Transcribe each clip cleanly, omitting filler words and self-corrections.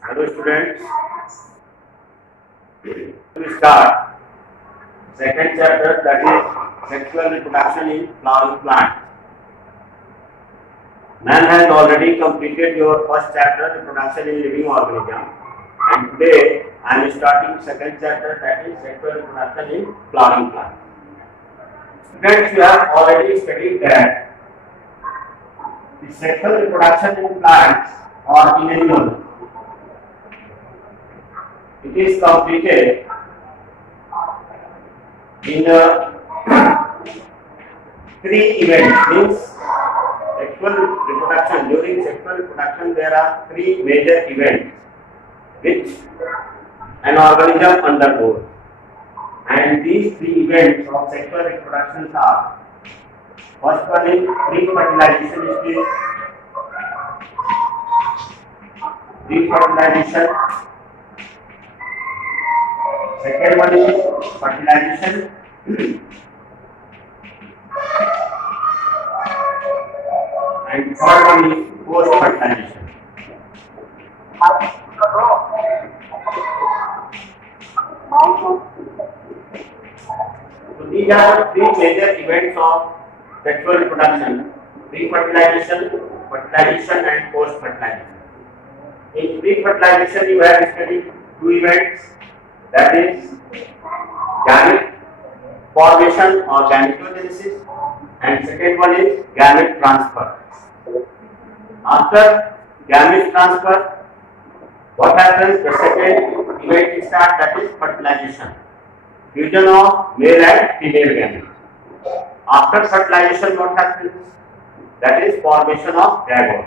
Hello students, we start second chapter, that is sexual reproduction in flowering plant. Man has already completed your first chapter, reproduction in living organism, and today I am starting second chapter, that is sexual reproduction in flowering plant. Students, you have already studied that the sexual reproduction in plants or in animals, it is completed in three events. Means sexual reproduction, during sexual reproduction there are three major events which an organism undergoes, and these three events of sexual reproduction are: first one is pre-fertilization stage, pre-fertilization. Second one is fertilization. And third one is post-fertilization. So these are three major events of sexual reproduction: pre-fertilization, fertilization and post-fertilization. In pre-fertilization you have studied two events, that is gamete formation or gametogenesis, and second one is gamete transfer. After gamete transfer, what happens? The second event starts, that is fertilization, fusion of male and female gamete. After fertilization, what happens? That is formation of zygote,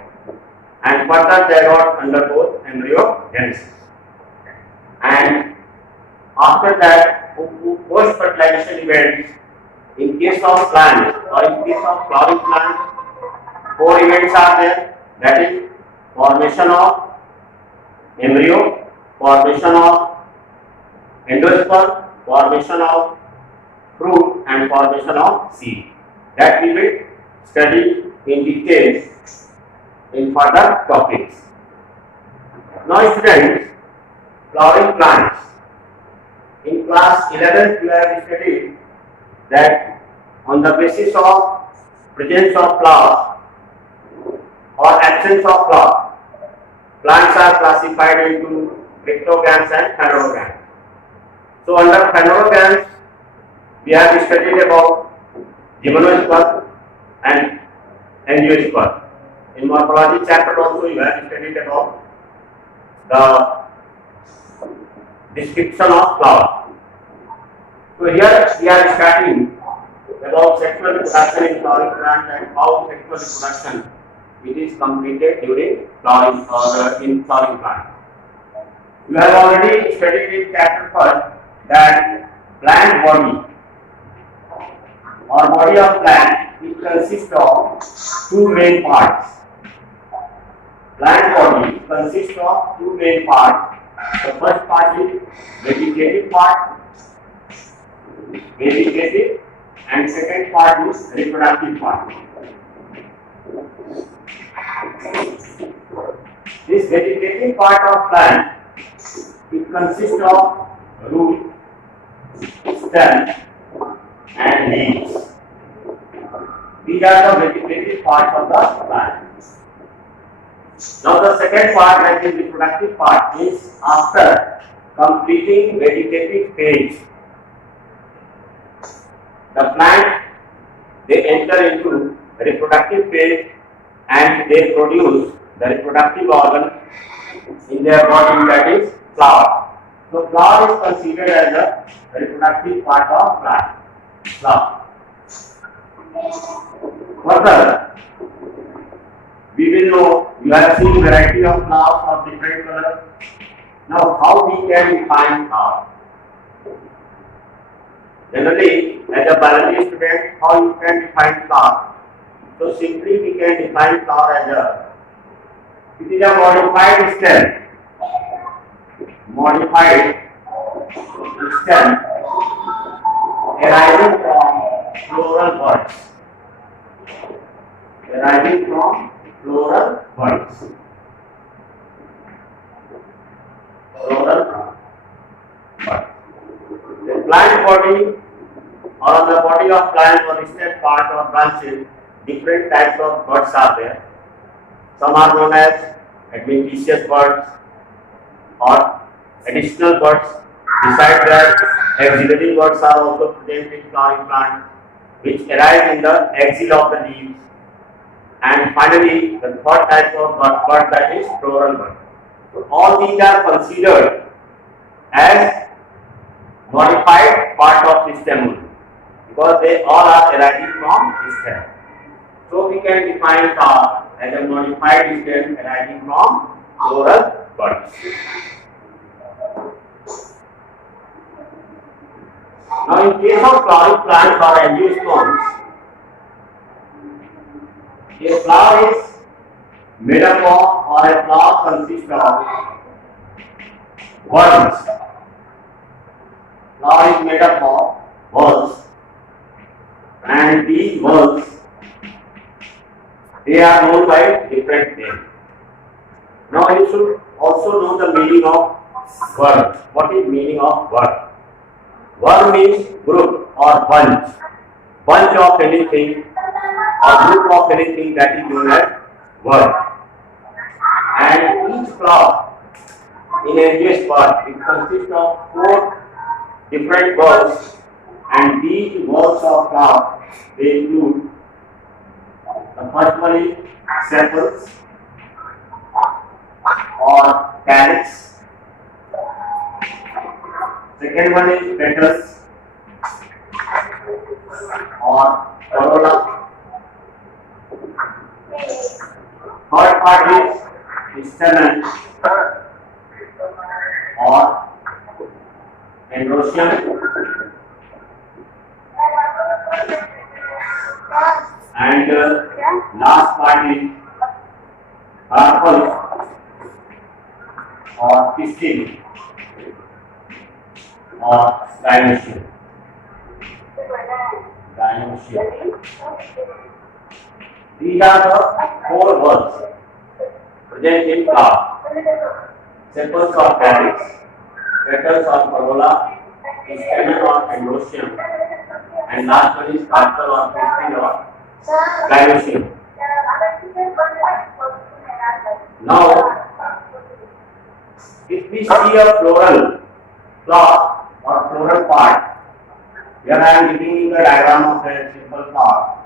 and further zygote undergoes embryogenesis. And after that, post-fertilization events, in case of plants or in case of flowering plants, four events are there, that is formation of embryo, formation of endosperm, formation of fruit and formation of seed. That we will study in detail in further topics. Now students, flowering plants. In class 11 we have studied that on the basis of presence of flower or absence of flower, plants are classified into cryptogams and phanerogams. So under phanerogams we have studied about gymnosperm and angiosperm. In morphology chapter also we have studied about the description of flower. So here we are starting about sexual reproduction in flowering plant and how sexual reproduction it is completed during flowering or in flowering plant. You have already studied in chapter first that plant body or body of plant, it consists of two main parts. Plant body consists of two main parts. The first part is vegetative part, vegetative, and second part is reproductive part. This vegetative part of plant, it consists of root, stem and leaves. These are the vegetative parts of the plant. Now the second part, that is reproductive part, is after completing vegetative phase, the plant, they enter into reproductive phase and they produce the reproductive organ in their body, that is flower. So flower is considered as a reproductive part of plant. Flower. Further, we will know, you have seen variety of flowers of different colors. Now how we can define flower? Generally, as a biology student, how you can define flower? So simply we can define flower as a, it is a modified stem. Modified stem arising from floral buds. Arising from floral buds. plant body or on the body of plant or stem part or branches, different types of buds are there. Some are known as adventitious buds or additional buds. Besides that, auxiliary buds are also present in flowering plants, which arise in the axil of the leaves. And finally, the third type of bud that is floral bud. So all these are considered as modified part of the stem because they all are arising from stem. So we can define flower as a modified stem arising from floral buds. Now, in case of flowering plants or angiosperms, a flower is made up of, or a flower consists of whorls. Flower is made up of whorls, and these whorls, they are known by different names. Now you should also know the meaning of whorl. What is meaning of whorl? Whorl means group or bunch of anything or group of anything that is known as whorl. And each flower in angiosperm, it consists of 4 different whorls, and these whorls of flower, they include the first one is sepals or calyx. Second one is petals or corolla. Third part is stamen or androecium. And last part is carpel or pistil or gynoecium. These are the 4 whorls present in flower: sepals or calyx, petals or corolla, stamen or androecium, and last one is carpel or pistil or gynoecium. Now, if we see a floral flower or floral part, here I am giving you the diagram of a simple flower.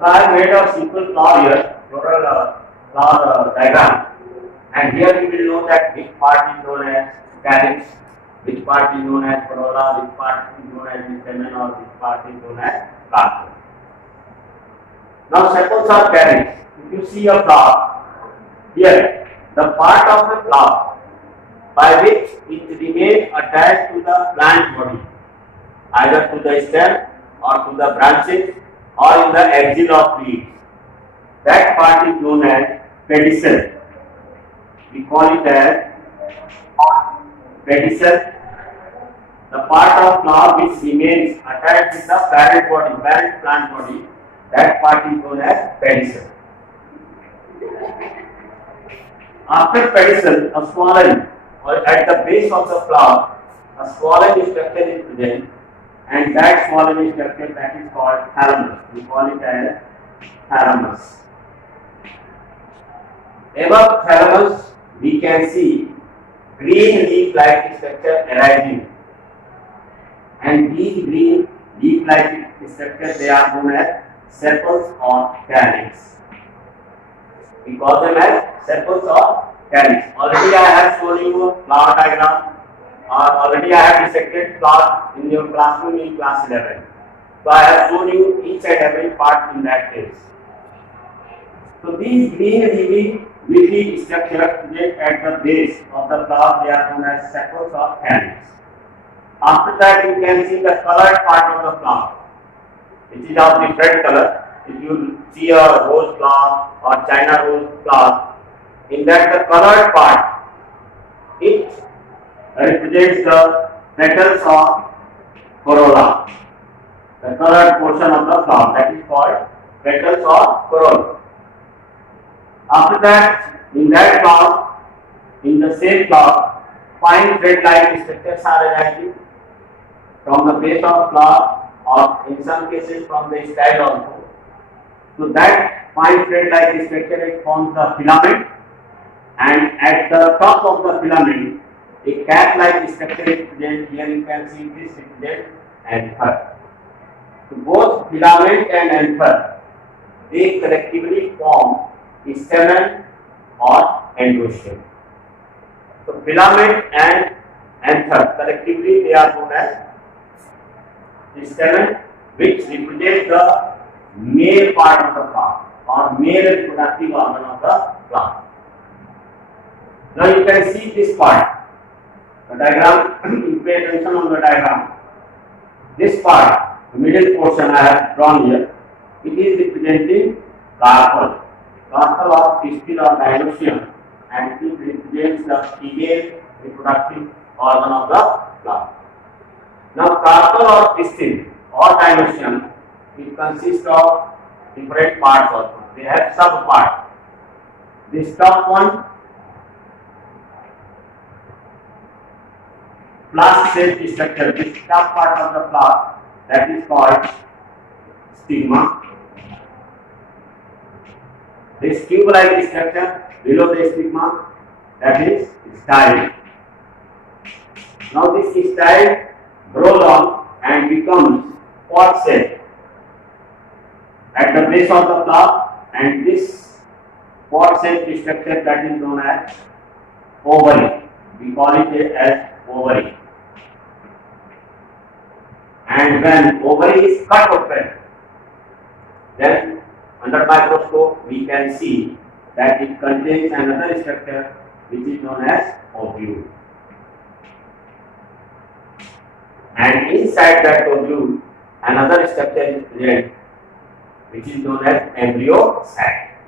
I have made a simple flower here, floral flower diagram, and here we will know that which part is known as calyx, which part is known as corolla, which part is known as stamen, or which part is known as carpel. Now, sepals or calyx. If you see a flower, here the part of the flower by which it remains attached to the plant body, either to the stem or to the branches or in the axil of leaves, that part is known as pedicel. We call it as pedicel. The part of flower which remains attached with the parent body, parent plant body, that part is known as pedicel. After pedicel, a swollen, or at the base of the flower, a swollen structure is present, and that swollen structure, that is called thalamus. We call it as thalamus. Above thalamus, we can see green leaf-like structure arising, and these green leaf-like structures, they are known as sepals or calyx. We call them as sepals or calyx. Already I have shown you flower diagram, or already I have dissected flower in your classroom in class 11. So I have shown you each and every part in that case. So these green leafy structures present at the base of the flower, they are known as sepals or calyx. After that you can see the colored part of the flower, which is of different color. If you see a rose flower or China rose flower, in that the colored part, it represents the petals of corolla, the colored portion of the flower, that is called petals or corolla. After that, in that flower, in the same flower, fine thread-like structures are arising from the base of flower, or in some cases from the style also. So that fine thread-like structure, it forms the filament, and at the top of the filament, a cap-like structure is present. Here you can see this represents anther. So both filament and anther, they collectively form a stamen or androecium. So filament and anther collectively they are known as the stamen, which represents the male part of the plant or male reproductive organ of the plant. Now you can see this part, the diagram. You pay attention on the diagram. This part, the middle portion I have drawn here, it is representing carpel of pistil or dinoecium, and it represents the female reproductive organ of the plant. Now carpel or pistil or dinoecium, it consists of different parts also. They have sub parts. This top one, flask-shaped structure, this top part of the flower, that is called stigma. This tube-like structure below the stigma, that is style. Now this style grows on and becomes pod shape at the base of the flower, and this pod shaped structure, that is known as ovary. We call it as ovary. And when ovary is cut open, then under microscope we can see that it contains another structure which is known as ovule. And inside that ovule, another structure is present which is known as embryo sac.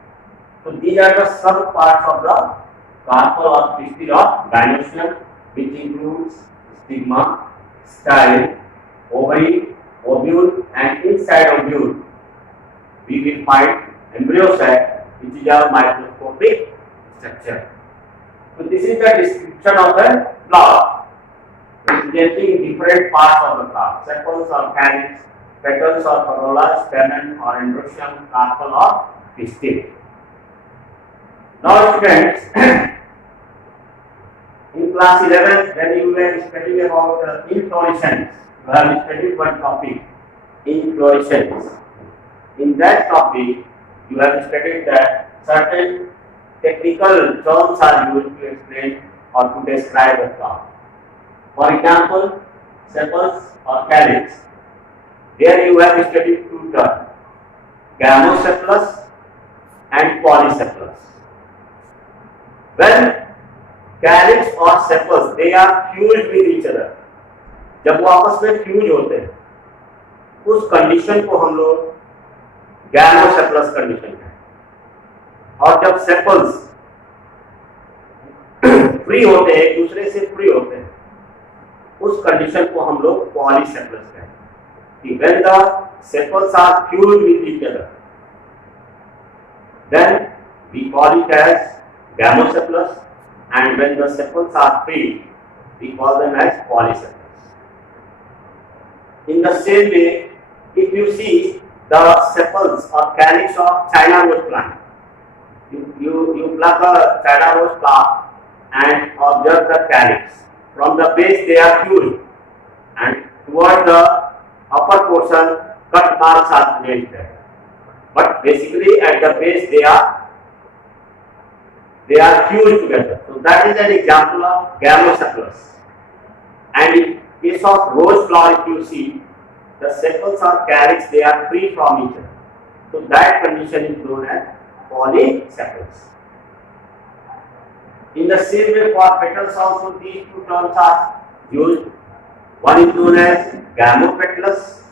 So these are the sub parts of the carpel or pistil or dinoecium, which includes stigma, style, ovary, ovule, and inside ovule we will find embryo sac, which is a microscopic structure. So this is the description of the flower, representing different parts of the flower: sepals or calyx, petals or corolla, stamen or androecium, carpel or pistil. Now students, in class 11, when you were studying about inflorescence, you have studied one topic, inflorescence. In that topic, you have studied that certain technical terms are used to explain or to describe a flower. For example, sepals or calyx. There you have studied two terms, gamosepalous and polysepalous. When calyx or sepals, they are fused with each other. जब वो आपस में fuse होते हैं, उस condition को हम लोग गैमोसेपलस कंडीशन कहते हैं। और जब सेपल्स फ्री होते हैं, एक दूसरे से फ्री होते हैं, उस कंडीशन को हम लोग पॉलीसेपलस कहते हैं। When the sepals are fused with each other, then we call it as gamosepalous, and when the sepals are free, we call them as polysepalous. In the same way, if you see the sepals or calyx of China rose plant, you pluck a China rose plant and observe the calyx. From the base they are fused, and towards the upper portion cut marks are made there. But basically at the base they are they are fused together. So that is an example of gamocephalus. And in case of rose flower, if you see, the sepals or calyx, they are free from each other. So that condition is known as polycephalus. In the same way, for petals also these two terms are used. One is known as gamopetalous.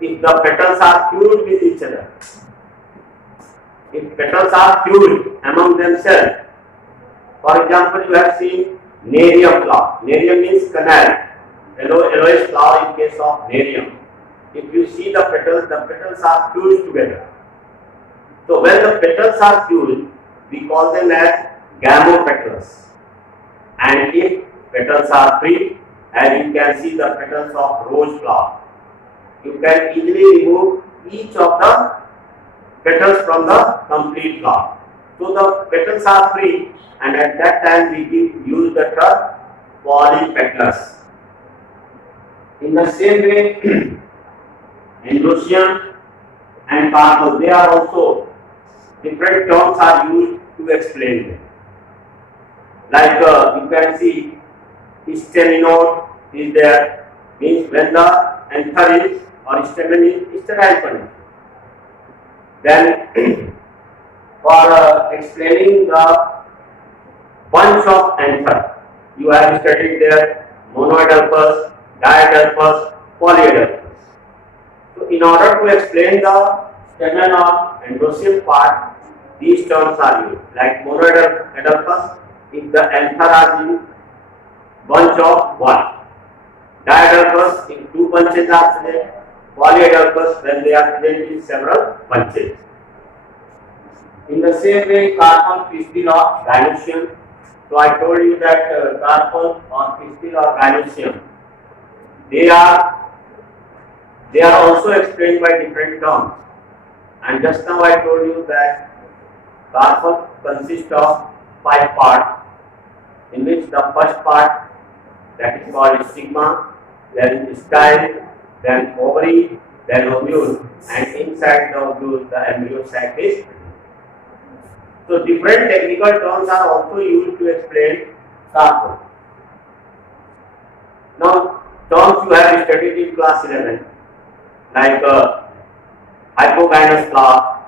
If the petals are fused with each other, if petals are fused among themselves, for example, you have seen nerium flower. Nerium means canal, yellowish flower in case of nerium. If you see the petals are fused together. So when the petals are fused, we call them as gamopetalous. And if petals are free, as you can see the petals of rose flower, you can easily remove each of the petals from the complete flower. So the petals are free, and at that time we use the term polypetalous. In the same way, Androecium and carpel, they are also different terms are used to explain them. Like you can see, staminode is there, means when the anther is or stamen is sterile condition. Then for explaining the bunch of anther, you have studied there monoidelphus, diadelphus, polyadelphus. So in order to explain the stamen or Androecium part, these terms are used. Like monoidelphus, if the anther are in bunch of one. Diadelphus, if two bunches are present. Polyadelphus, when they are present in several bunches. In the same way, carpel, pistil or gynoecium. So I told you that carpel or pistil or gynoecium, they are also explained by different terms. And just now I told you that carpel consists of 5 parts, in which the first part, that is called stigma, then style, then ovary, then ovule, and inside the ovule the embryo sac is. So different technical terms are also used to explain carpel. Now terms you have studied in class 11, like hypogynous flower,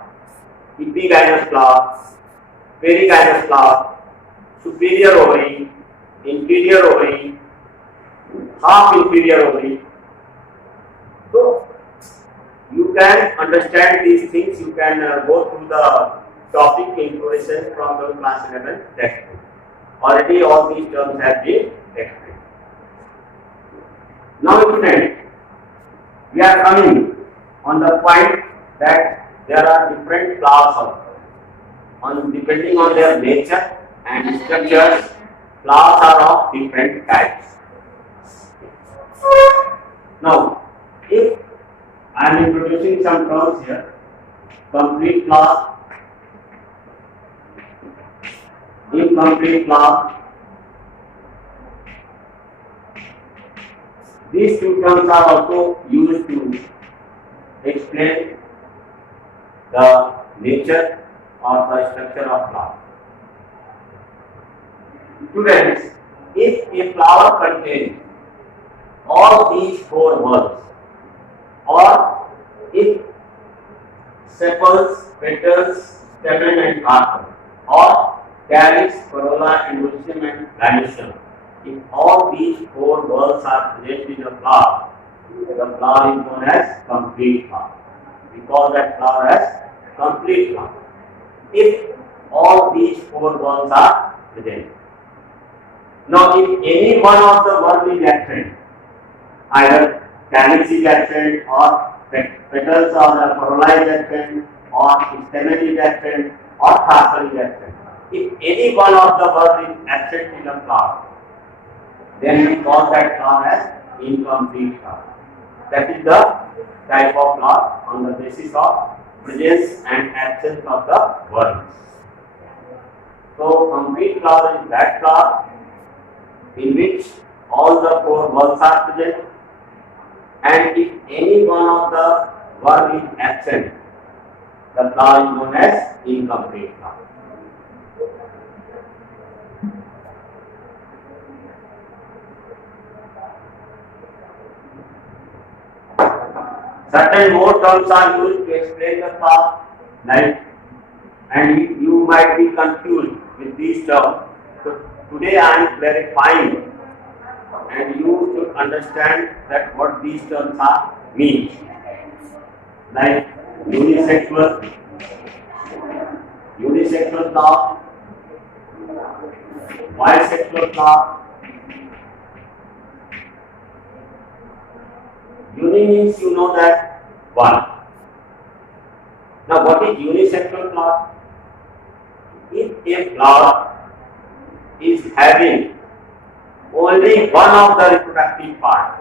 epigynous flower, perigynous flower, superior ovary, inferior ovary, half inferior ovary. So you can understand these things, you can go through the topic introduction from the class 11 textbook. Already all these terms have been explained. Now students, we are coming on the point that there are different flowers also. Depending on their nature and structures, flowers are of different types. Now, if I am introducing some terms here, complete flower, incomplete flower, these two terms are also used to explain the nature or the structure of flower. Students, if a flower contains all these 4 words, or if sepals, petals, stamen and carpel, or calyx, corolla, androecium and gynoecium, if all these 4 words are present in a flower, the flower is known as complete flower. We call that flower as complete flower. If all these 4 words are present. Now, if any one of the words is absent, either calyx is absent, or petals or corolla is absent, or stamen is absent, or carpel is absent. If any one of the words is absent in a flower, then we call that flower as incomplete flower. That is the type of flower on the basis of presence and absence of the words. So, complete flower is that flower in which all the 4 words are present, and if any one of the words is absent, the flower is known as incomplete flower. Certain more terms are used to explain the flower, like, and you might be confused with these terms. So today I am clarifying, and you should understand that what these terms are mean. Like unisexual flower, bisexual flower. Uni means you know that one. Now what is unisexual flower? If a flower is having only one of the reproductive part,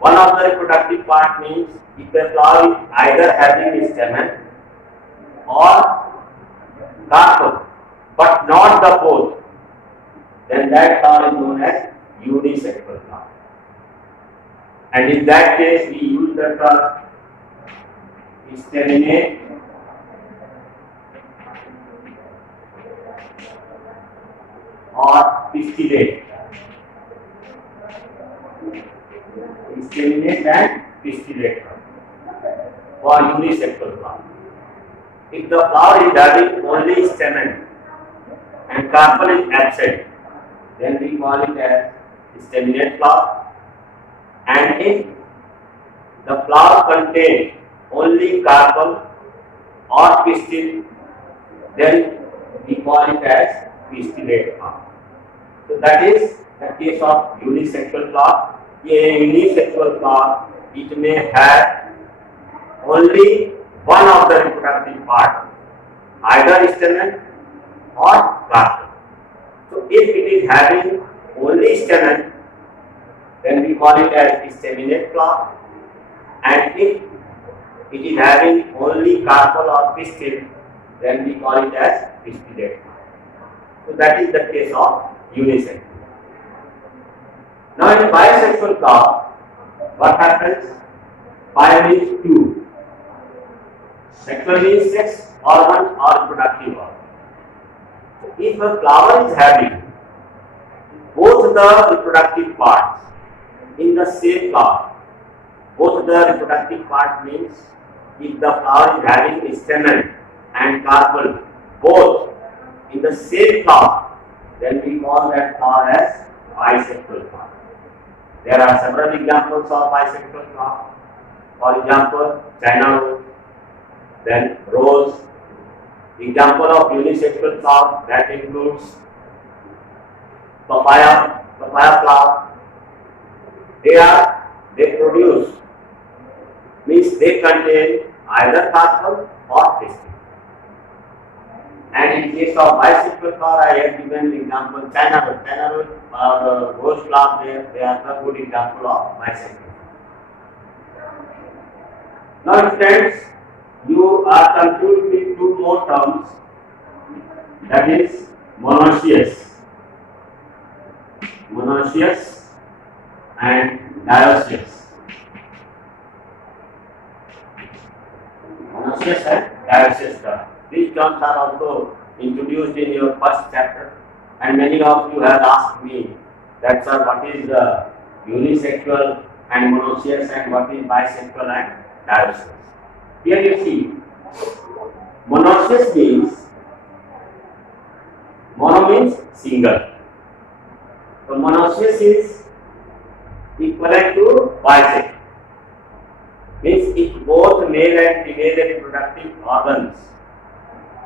one of the reproductive part means if the flower is either having a stamen or carpel, but not the both, then that flower is known as unisexual flower. And in that case, we use the term staminate or pistillate. Staminate and pistillate for unisexual flower. If the flower is having only stamen and carpel is absent, then we call it as staminate flower. And if the flower contains only carpel or pistil, then we call it as pistillate flower. So that is the case of unisexual flower. A unisexual flower, it may have only one of the reproductive part, either stamen or carpel. So if it is having only stamen, then we call it as staminate flower, and if it is having only carpel or pistil, then we call it as pistillate flower. So that is the case of unisexual. Now in bisexual flower, what happens? Bi means two. Sexual means sex organ or reproductive organ. So if a flower is having both the reproductive parts in the same flower, both the reproductive part means if the flower is having stamen and carpel both in the same flower, then we call that flower as bisexual flower. There are several examples of bisexual flower. For example, China rose, then rose. Example of unisexual flower that includes papaya flower. They produce, means they contain either carpel or pistil. And in case of bisexual flower, I have given the example China rose, the rose flower, they are the good example of bisexual. Now friends, you are confused with two more terms, that is monoecious and dioecious. Monoecious and dioecious term. These terms are also introduced in your first chapter, and many of you have asked me that, sir, what is the unisexual and monoecious and what is bisexual and dioecious? Here you see, monoecious means, mono means single. So monoecious is equivalent to bisexual. Means if both male and female reproductive organs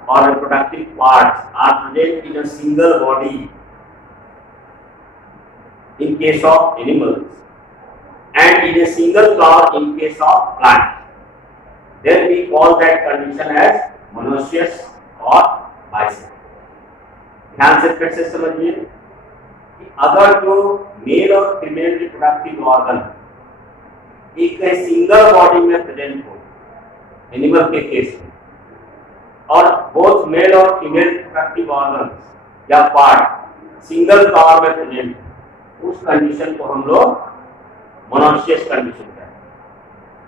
or reproductive parts are present in a single body in case of animals and in a single flower in case of plants, then we call that condition as monoecious or bisexual. ध्यान से फिर से समझिए कि अगर जो male और female reproductive organ एक सिंगल बॉडी में प्रेजेंट हो एनिमल के केस में, और बोथ मेल और फीमेल रिप्रोडक्टिव ऑर्गन्स या पार्ट सिंगल फ्लावर में प्रेजेंट, उस कंडीशन को हम लोग मोनोसियस कंडीशन कहते हैं,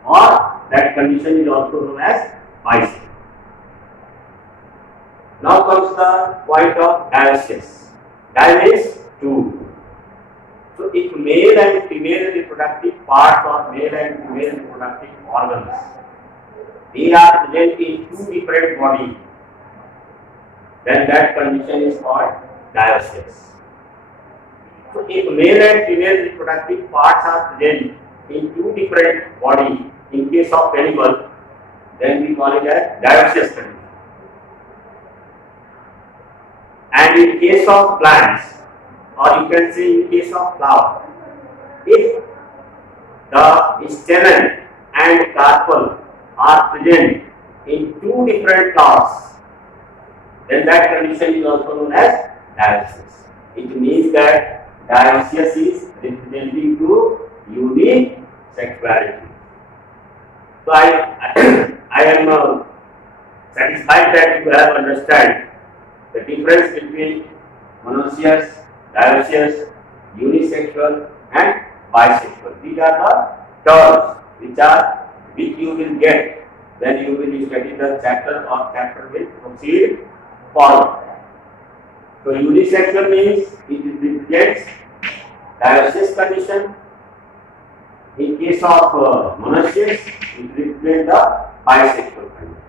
और that condition is also known as bisexual. Now comes the point of dioecious. Dio means two. So if male and female reproductive parts or male and female reproductive organs, they are present in two different bodies, then that condition is called dioecious. So if male and female reproductive parts are present in two different bodies, in case of animal, then we call it as dioecious condition. And in case of plants, or you can say in case of flower, if the stamen and carpel are present in two different flowers, then that condition is also known as dioecious. It means that dioecious is representing to unisexuality. So I am satisfied that you have understood the difference between monoecious, dioecious, unisexual and bisexual. These are the terms which you will get when you will study the chapter, or chapter will proceed forward. So unisexual means it represents dioecious condition. In case of monoecious, it represents the bisexual condition.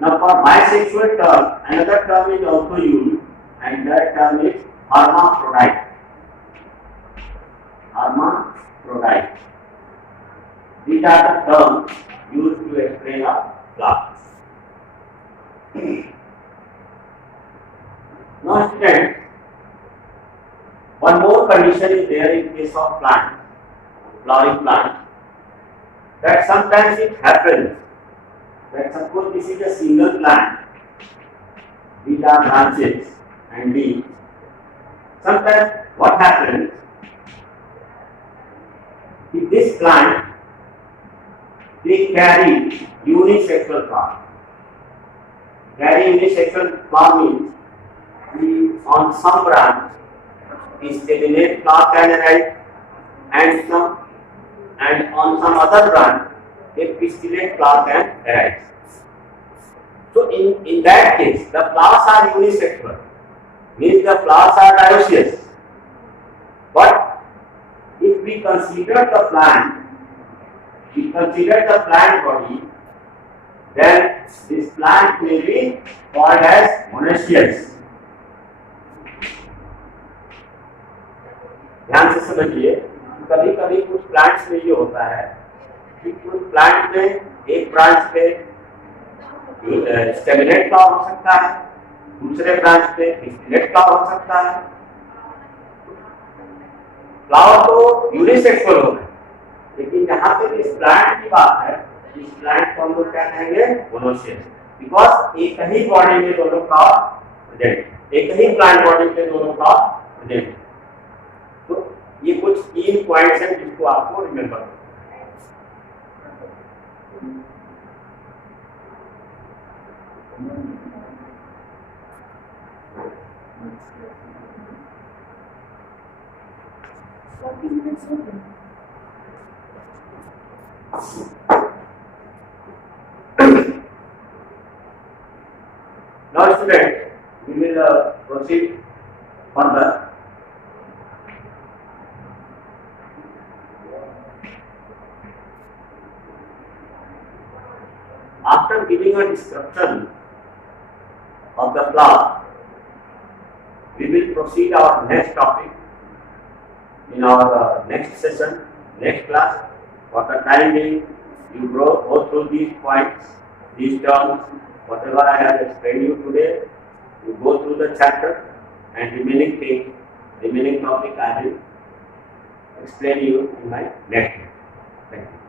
Now for bisexual term, another term is also used, and that term is hermaphrodite. Hermaphrodite. These are the terms used to explain a class. Now students, one more condition is there in case of plant, flowering plant, that sometimes it happens that suppose this is a single plant, these are branches and leaves. Sometimes what happens, if this plant, they carry unisexual flower. Carry unisexual flower means on some branch, staminate flower can arise, and on some other branch, a pistillate flower can arise. So in that case, the flowers are unisexual, means the flowers are dioecious. But if we consider the plant body, then this plant may be called as monoecious. ध्यान से समझिए, कभी कभी कुछ plants में ये होता है कि कुछ प्लांट में एक ब्रांच पे स्टेमिनेट फ्लावर हो सकता है, दूसरे ब्रांच पे पिस्टिलेट फ्लावर हो सकता है। फ्लावर तो यूनिसेक्सुअल होगा, लेकिन यहाँ पे इस प्लांट की बात है, इस प्लांट को हम लोग क्या कहेंगे, मोनोसियस, बिकॉज एक ही बॉडी में दोनों फ्लावर प्रेजेंट, एक ही प्लांट बॉडी में दोनों फ्लावर प्रेजेंट। तो ये कुछ 3 पॉइंट्स हैं जिसको आपको रिमेंबर करना Now students, we will proceed further. After giving a description of the flower, we will proceed our next topic in our next session, next class. For the time being, you go through these points, these terms, whatever I have explained you today, you go through the chapter, and remaining topic I will explain you in my next. Thank you.